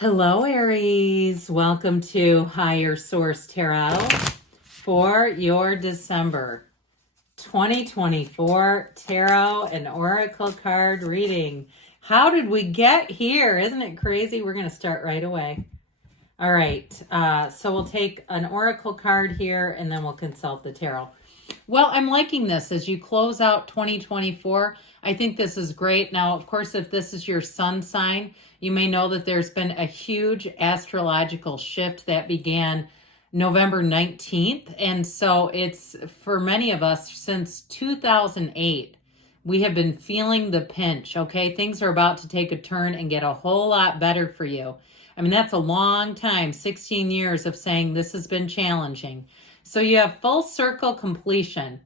Hello, Aries. Welcome to Higher Source Tarot for your December 2024 Tarot and Oracle card reading. How did we get here? Isn't it crazy? We're going to start right away. All right. So we'll take an Oracle card here and then we'll consult the Tarot. Well, I'm liking this as you close out 2024. I think this is great. Now, of course, if this is your sun sign, you may know that there's been a huge astrological shift that began November 19th. And so it's for many of us since 2008, we have been feeling the pinch, okay? Things are about to take a turn and get a whole lot better for you. I mean, that's a long time, 16 years of saying this has been challenging. So you have full circle completion.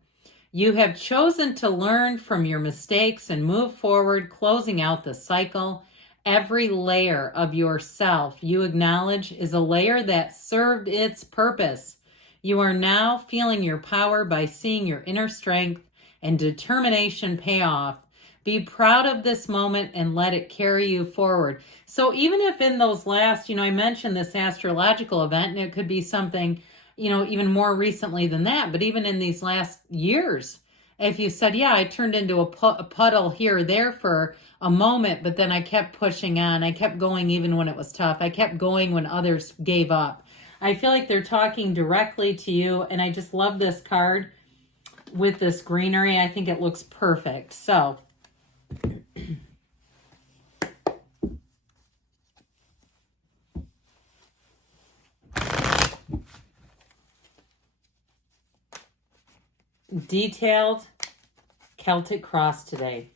You have chosen to learn from your mistakes and move forward, closing out the cycle. Every layer of yourself you acknowledge is a layer that served its purpose. You are now feeling your power by seeing your inner strength and determination pay off. Be proud of this moment and let it carry you forward. So even if in those last, I mentioned this astrological event, and it could be something even more recently than that. But even in these last years, if you said, yeah, I turned into a puddle here or there for a moment, but then I kept pushing on. I kept going even when it was tough. I kept going when others gave up. I feel like they're talking directly to you. And I just love this card with this greenery. I think it looks perfect. So detailed Celtic cross today.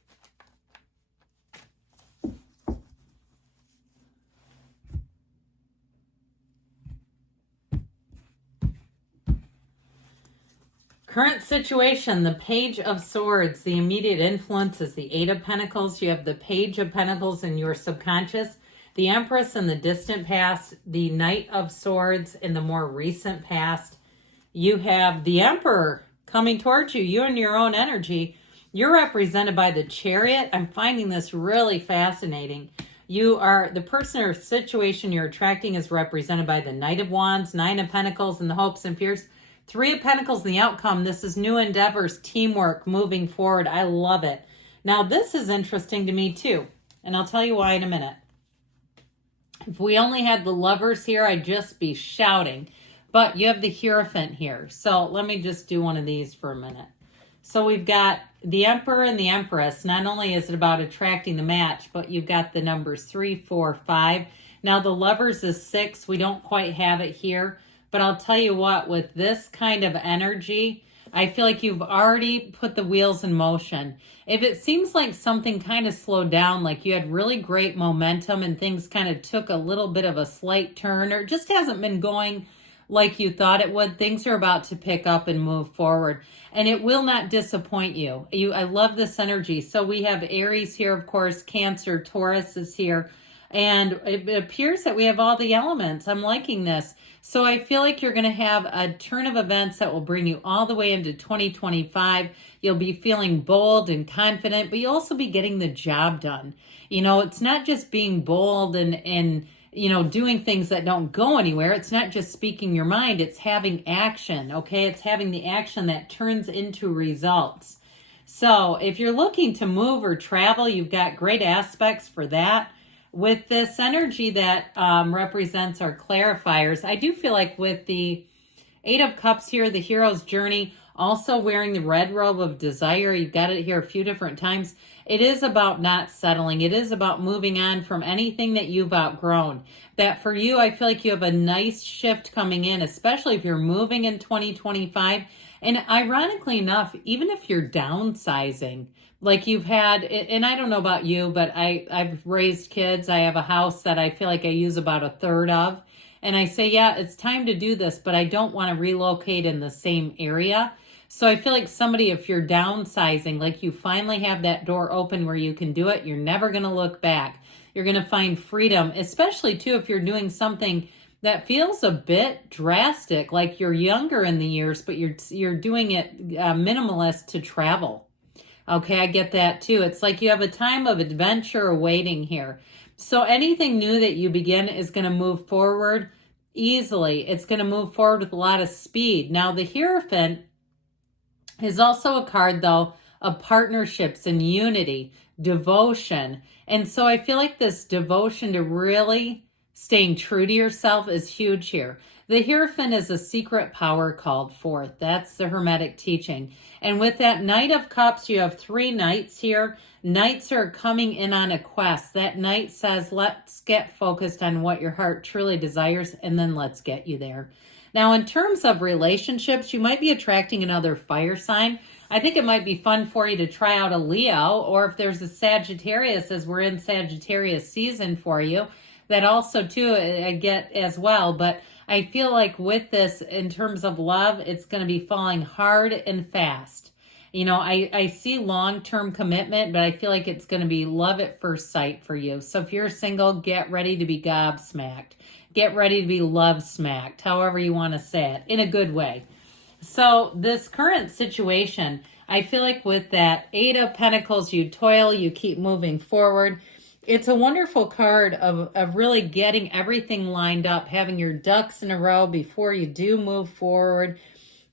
Current situation, the Page of Swords. The immediate influence is the Eight of Pentacles. You have the Page of Pentacles in your subconscious, the Empress in the distant past, the Knight of Swords in the more recent past. You have the Emperor coming towards you. You and your own energy. You're represented by the Chariot. I'm finding this really fascinating. You are the person or situation you're attracting is represented by the Knight of Wands, Nine of Pentacles, and the hopes and fears. Three of Pentacles, the outcome. This is new endeavors, teamwork, moving forward. I love it. Now, this is interesting to me too, and I'll tell you why in a minute. If we only had the Lovers here, I'd just be shouting. But you have the Hierophant here. So let me just do one of these for a minute. So we've got the Emperor and the Empress. Not only is it about attracting the match, but you've got the numbers 3, 4, 5. Now the Lovers is 6. We don't quite have it here. But I'll tell you what, with this kind of energy, I feel like you've already put the wheels in motion. If it seems like something kind of slowed down, like you had really great momentum and things kind of took a little bit of a slight turn or just hasn't been going like you thought it would, things are about to pick up and move forward. And it will not disappoint you. I love this energy. So we have Aries here, of course, Cancer, Taurus is here. And it appears that we have all the elements. I'm liking this. So I feel like you're going to have a turn of events that will bring you all the way into 2025. You'll be feeling bold and confident, but you'll also be getting the job done. It's not just being bold and doing things that don't go anywhere. It's not just speaking your mind. It's having action, okay? It's having the action that turns into results. So if you're looking to move or travel, you've got great aspects for that. With this energy that represents our clarifiers, I do feel like with the Eight of Cups here, the hero's journey, also wearing the red robe of desire, you've got it here a few different times. It is about not settling. It is about moving on from anything that you've outgrown. That for you, I feel like you have a nice shift coming in, especially if you're moving in 2025. And ironically enough, even if you're downsizing, like you've had, and I don't know about you, but I've raised kids. I have a house that I feel like I use about a third of. And I say, yeah, it's time to do this, but I don't want to relocate in the same area. So I feel like somebody, if you're downsizing, like you finally have that door open where you can do it, you're never going to look back. You're going to find freedom, especially too if you're doing something that feels a bit drastic, like you're younger in the years, but you're doing it minimalist to travel. Okay, I get that too. It's like you have a time of adventure awaiting here. So anything new that you begin is going to move forward easily. It's going to move forward with a lot of speed. Now, the Hierophant is also a card, though, of partnerships and unity, devotion. And so I feel like this devotion to really staying true to yourself is huge here. The Hierophant is a secret power called forth. That's the Hermetic teaching. And with that Knight of Cups, you have 3 knights here. Knights are coming in on a quest. That knight says, let's get focused on what your heart truly desires, and then let's get you there. Now, in terms of relationships, you might be attracting another fire sign. I think it might be fun for you to try out a Leo, or if there's a Sagittarius, as we're in Sagittarius season for you, that also too I get as well. But I feel like with this, in terms of love, it's going to be falling hard and fast. You know, I see long-term commitment, but I feel like it's going to be love at first sight for you. So if you're single, get ready to be gobsmacked. Get ready to be love smacked, however you want to say it, in a good way. So this current situation, I feel like with that 8 of Pentacles, you toil, you keep moving forward. It's a wonderful card of really getting everything lined up, having your ducks in a row before you do move forward.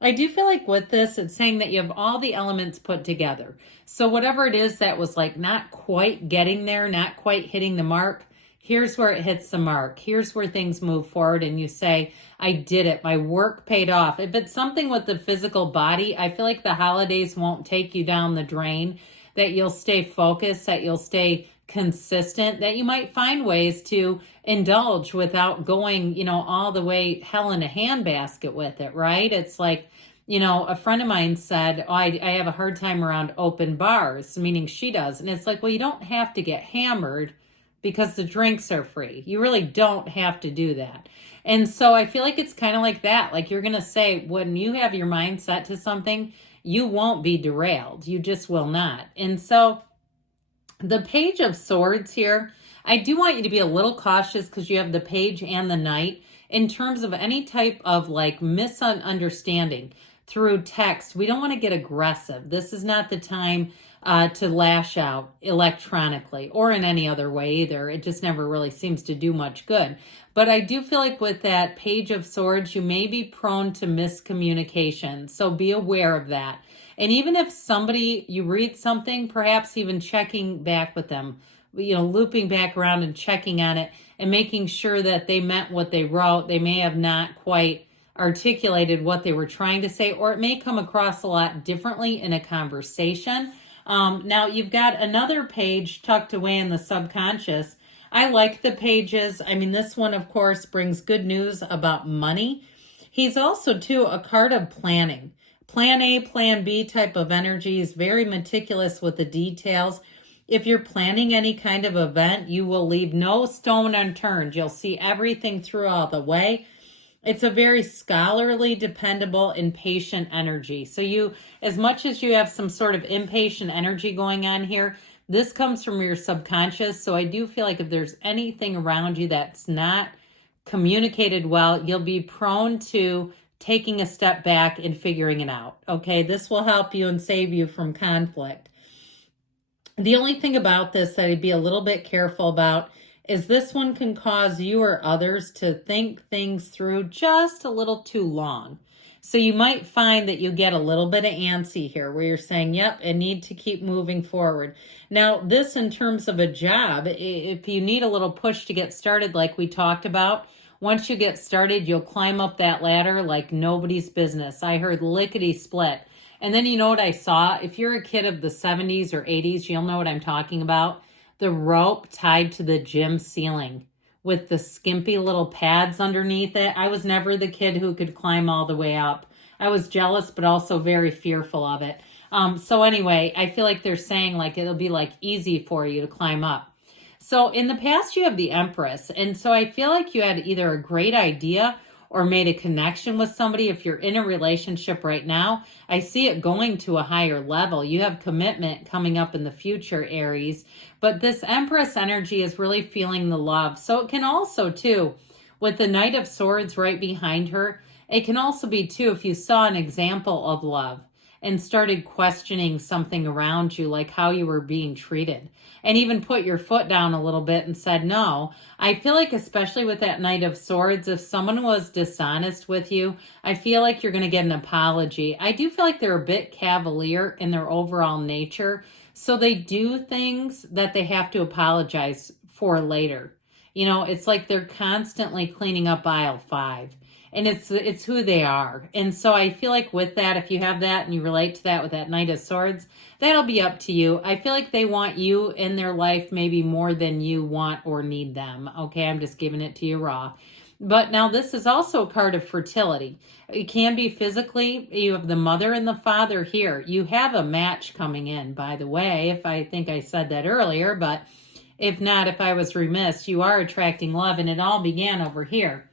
I do feel like with this, it's saying that you have all the elements put together. So whatever it is that was like not quite getting there, not quite hitting the mark, here's where it hits the mark. Here's where things move forward and you say, I did it. My work paid off. If it's something with the physical body, I feel like the holidays won't take you down the drain, that you'll stay focused, that you'll stay consistent, that you might find ways to indulge without going, you know, all the way hell in a handbasket with it, right? It's like, you know, a friend of mine said, oh, I have a hard time around open bars, meaning she does. And it's like, well, you don't have to get hammered because the drinks are free. You really don't have to do that. And so I feel like it's kind of like that. Like you're going to say, when you have your mind set to something, you won't be derailed. You just will not. And so the Page of Swords here, I do want you to be a little cautious because you have the Page and the Knight in terms of any type of like misunderstanding through text. We don't want to get aggressive. This is not the time to lash out electronically or in any other way either. It just never really seems to do much good. But I do feel like with that Page of Swords, you may be prone to miscommunication. So be aware of that. And even if somebody, you read something, perhaps even checking back with them, you know, looping back around and checking on it and making sure that they meant what they wrote. They may have not quite articulated what they were trying to say, or it may come across a lot differently in a conversation. Now you've got another page tucked away in the subconscious. I like the pages. I mean, this one, of course, brings good news about money. He's also, too, a card of planning. Plan A, Plan B type of energy. Is very meticulous with the details. If you're planning any kind of event, you will leave no stone unturned. You'll see everything through all the way. It's a very scholarly, dependable, and patient energy. So you, as much as you have some sort of impatient energy going on here, this comes from your subconscious. So I do feel like if there's anything around you that's not communicated well, you'll be prone to taking a step back and figuring it out. Okay, this will help you and save you from conflict. The only thing about this that I'd be a little bit careful about is this one can cause you or others to think things through just a little too long. So you might find that you get a little bit of antsy here where you're saying, yep, I need to keep moving forward. Now, this in terms of a job, if you need a little push to get started like we talked about, once you get started, you'll climb up that ladder like nobody's business. I heard lickety split. And then you know what I saw? If you're a kid of the 70s or 80s, you'll know what I'm talking about. The rope tied to the gym ceiling with the skimpy little pads underneath it. I was never the kid who could climb all the way up. I was jealous, but also very fearful of it. So anyway, I feel like they're saying like it'll be like easy for you to climb up. So in the past, you have the Empress. And so I feel like you had either a great idea or made a connection with somebody. If you're in a relationship right now, I see it going to a higher level. You have commitment coming up in the future, Aries. But this Empress energy is really feeling the love. So it can also, too, with the Knight of Swords right behind her, it can also be, too, if you saw an example of love. and started questioning something around you, like how you were being treated, and even put your foot down a little bit and said no. I feel like, especially with that Knight of Swords, if someone was dishonest with you, I feel like you're going to get an apology. I do feel like they're a bit cavalier in their overall nature, so they do things that they have to apologize for later. You know, it's like they're constantly cleaning up aisle 5. And it's who they are. And so I feel like with that, if you have that and you relate to that with that Knight of Swords, that'll be up to you. I feel like they want you in their life maybe more than you want or need them. Okay, I'm just giving it to you raw. But now this is also a card of fertility. It can be physically. You have the mother and the father here. You have a match coming in, by the way, if I think I said that earlier. But if not, if I was remiss, you are attracting love, and it all began over here.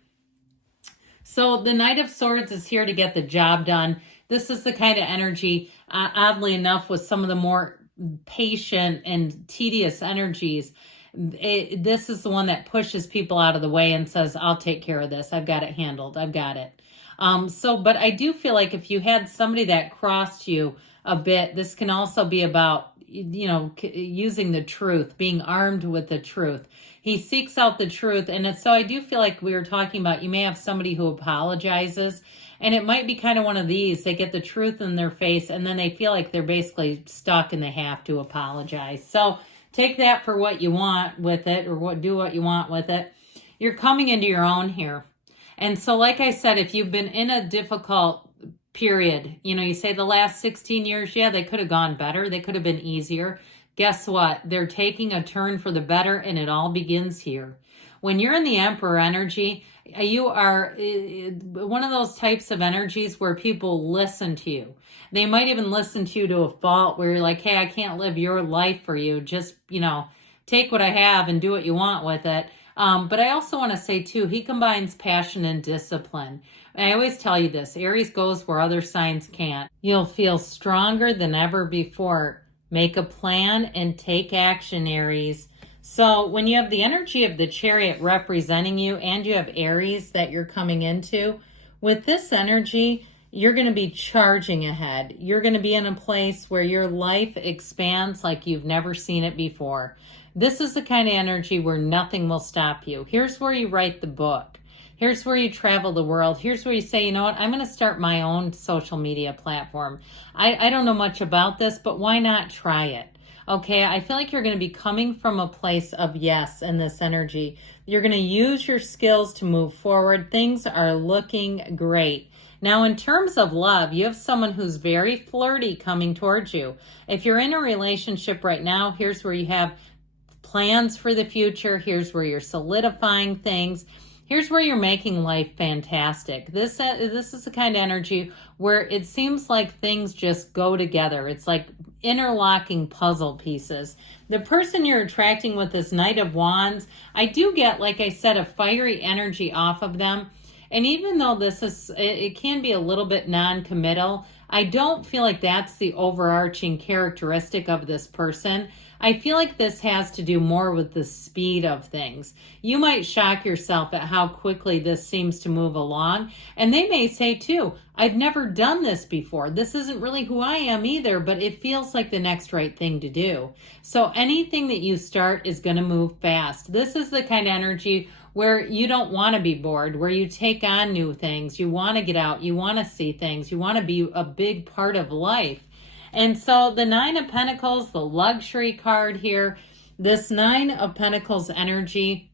So the Knight of Swords is here to get the job done. This is the kind of energy, oddly enough, with some of the more patient and tedious energies, this is the one that pushes people out of the way and says, I'll take care of this. I've got it handled. I've got it. But I do feel like if you had somebody that crossed you a bit, this can also be about, you know, using the truth, being armed with the truth. He seeks out the truth. And so I do feel like we were talking about, you may have somebody who apologizes, and it might be kind of one of these. They get the truth in their face, and then they feel like they're basically stuck and they have to apologize. So take that for what you want with it, or do what you want with it. You're coming into your own here. And so, like I said, if you've been in a difficult period, you know, you say the last 16 years, yeah, they could have gone better. They could have been easier. Guess what? They're taking a turn for the better, and it all begins here. When you're in the Emperor energy, you are one of those types of energies where people listen to you. They might even listen to you to a fault, where you're like, hey, I can't live your life for you. Just, you know, take what I have and do what you want with it. But I also want to say, too, he combines passion and discipline. I always tell you this, Aries goes where other signs can't. You'll feel stronger than ever before. Make a plan and take action, Aries. So when you have the energy of the Chariot representing you, and you have Aries that you're coming into, with this energy, you're going to be charging ahead. You're going to be in a place where your life expands like you've never seen it before. This is the kind of energy where nothing will stop you. Here's where you write the book. Here's where you travel the world. Here's where you say, you know what, I'm going to start my own social media platform. I don't know much about this, but why not try it? Okay, I feel like you're going to be coming from a place of yes in this energy. You're going to use your skills to move forward. Things are looking great. Now, in terms of love, you have someone who's very flirty coming towards you. If you're in a relationship right now, here's where you have plans for the future. Here's where you're solidifying things. Here's where you're making life fantastic. This is the kind of energy where it seems like things just go together. It's like interlocking puzzle pieces. The person you're attracting with this Knight of Wands, I do get, like I said, a fiery energy off of them. And even though it can be a little bit non-committal, I don't feel like that's the overarching characteristic of this person. I feel like this has to do more with the speed of things. You might shock yourself at how quickly this seems to move along. And they may say too, I've never done this before. This isn't really who I am either, but it feels like the next right thing to do. So anything that you start is going to move fast. This is the kind of energy where you don't want to be bored, where you take on new things. You want to get out. You want to see things. You want to be a big part of life. And so the Nine of Pentacles, the luxury card here, this Nine of Pentacles energy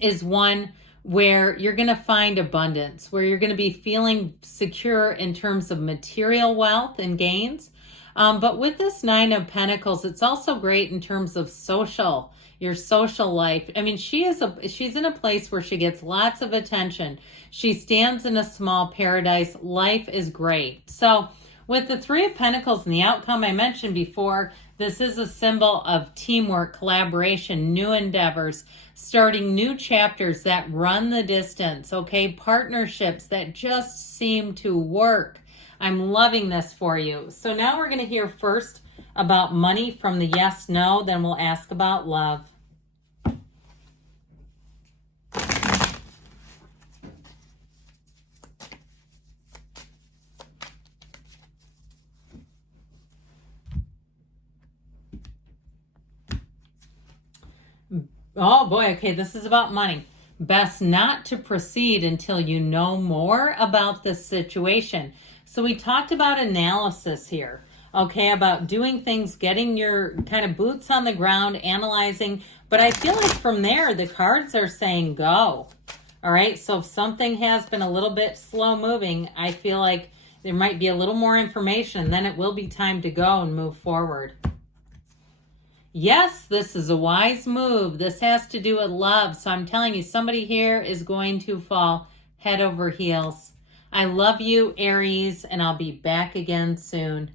is one where you're going to find abundance, where you're going to be feeling secure in terms of material wealth and gains. But with this Nine of Pentacles, it's also great in terms of your social life. I mean, she's in a place where she gets lots of attention. She stands in a small paradise. Life is great. So with the Three of Pentacles and the outcome I mentioned before, this is a symbol of teamwork, collaboration, new endeavors, starting new chapters that run the distance, okay? Partnerships that just seem to work. I'm loving this for you. So now we're going to hear first about money from the yes, no, then we'll ask about love. Oh boy, okay, this is about money. Best not to proceed until you know more about this situation. So we talked about analysis here, okay, about doing things, getting your kind of boots on the ground, analyzing. But I feel like from there, the cards are saying go. All right, so if something has been a little bit slow moving, I feel like there might be a little more information. Then it will be time to go and move forward. Yes, this is a wise move. This has to do with love. So I'm telling you, somebody here is going to fall head over heels. I love you, Aries, and I'll be back again soon.